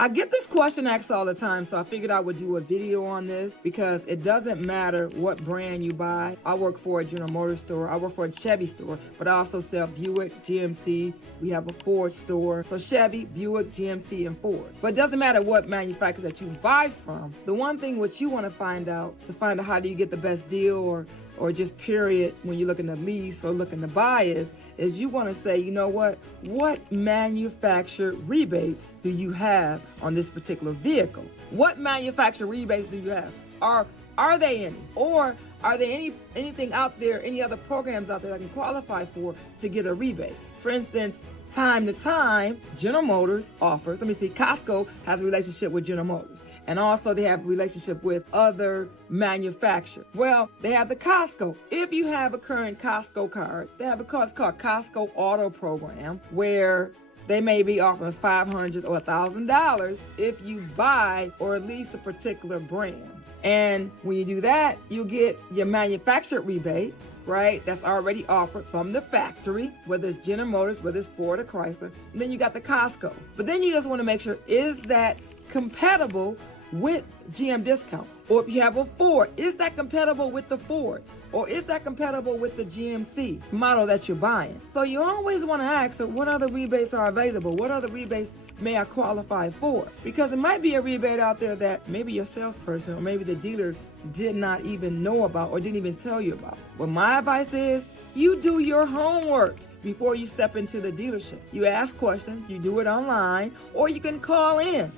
I get this question asked all the time, so I figured I would do a video on this because it doesn't matter what brand you buy. I work for a General Motors store, I work for a Chevy store, but I also sell Buick, GMC, we have a Ford store. So Chevy, Buick, GMC, and Ford. But it doesn't matter what manufacturer that you buy from. The one thing what you want to find out how do you get the best deal or just period when you're looking to lease or looking to buy is you want to say, you know what manufacturer rebates do you have on this particular vehicle? What manufacturer rebates do you have? Are they any? Or are there anything out there, any other programs out there that can qualify for to get a rebate? For instance, time to time, General Motors offers, Costco has a relationship with General Motors. And also they have a relationship with other manufacturers. Well, they have the Costco. If you have a current Costco card, they have a card called Costco Auto Program where they may be offering $500 or $1,000 if you buy or lease a particular brand. And when you do that, you get your manufacturer rebate, right? That's already offered from the factory, whether it's General Motors, whether it's Ford or Chrysler. And then you got the Costco. But then you just want to make sure, is that compatible with GM discount? Or if you have a Ford, is that compatible with the Ford? Or is that compatible with the GMC model that you're buying? So you always want to ask, what other rebates are available? What other rebates may I qualify for? Because it might be a rebate out there that maybe your salesperson or maybe the dealer did not even know about or didn't even tell you about. Well, my advice is you do your homework before you step into the dealership. You ask questions, you do it online, or you can call in.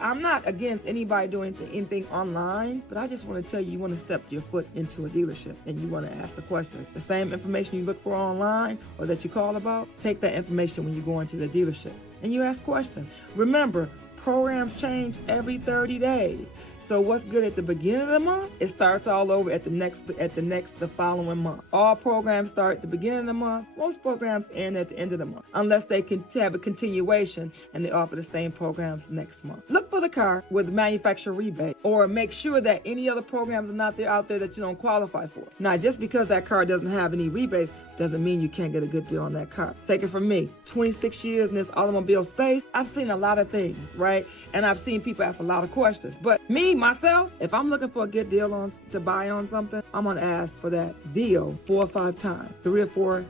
I'm not against anybody doing anything online, but I just want to tell you, you want to step your foot into a dealership and you want to ask the question. The same information you look for online or that you call about, take that information when you go into the dealership and you ask questions. Remember, programs change every 30 days. So what's good at the beginning of the month, it starts all over the following month. All programs start at the beginning of the month. Most programs end at the end of the month, unless they can have a continuation and they offer the same programs next month. Look for the car with manufacturer rebate, or make sure that any other programs are not out there that you don't qualify for. Now, just because that car doesn't have any rebate doesn't mean you can't get a good deal on that car. Take it from me, 26 years in this automobile space, I've seen a lot of things, right? And I've seen people ask a lot of questions. But myself, if I'm looking for a good deal to buy on something, I'm gonna ask for that deal 4 or 5 times, 3 or 4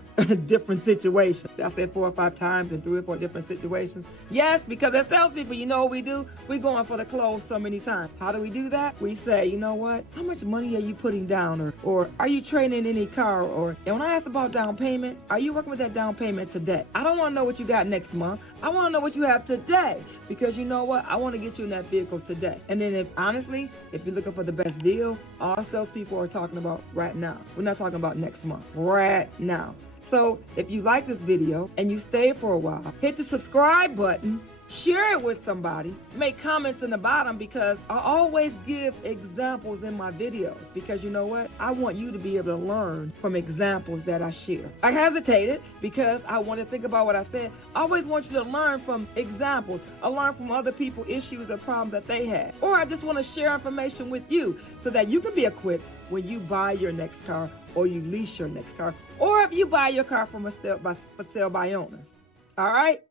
different situations. I said 4 or 5 times in 3 or 4 different situations. Yes, because as salespeople, you know what we do? We're going for the close so many times. How do we do that? We say, you know what? How much money are you putting down? Or are you trading any car? And when I ask about down payment, are you working with that down payment today? I don't want to know what you got next month. I want to know what you have today, because you know what? I want to get you in that vehicle today. And then if you're looking for the best deal, all salespeople are talking about right now. We're not talking about next month, right now. So if you like this video and you stay for a while, hit the subscribe button, share it with somebody, make comments in the bottom, because I always give examples in my videos, because you know what? I want you to be able to learn from examples that I share. I hesitated because I want to think about what I said. I always want you to learn from examples. I learn from other people's issues or problems that they had. Or I just want to share information with you so that you can be equipped when you buy your next car or you lease your next car, or if you buy your car from a sale by owner. All right?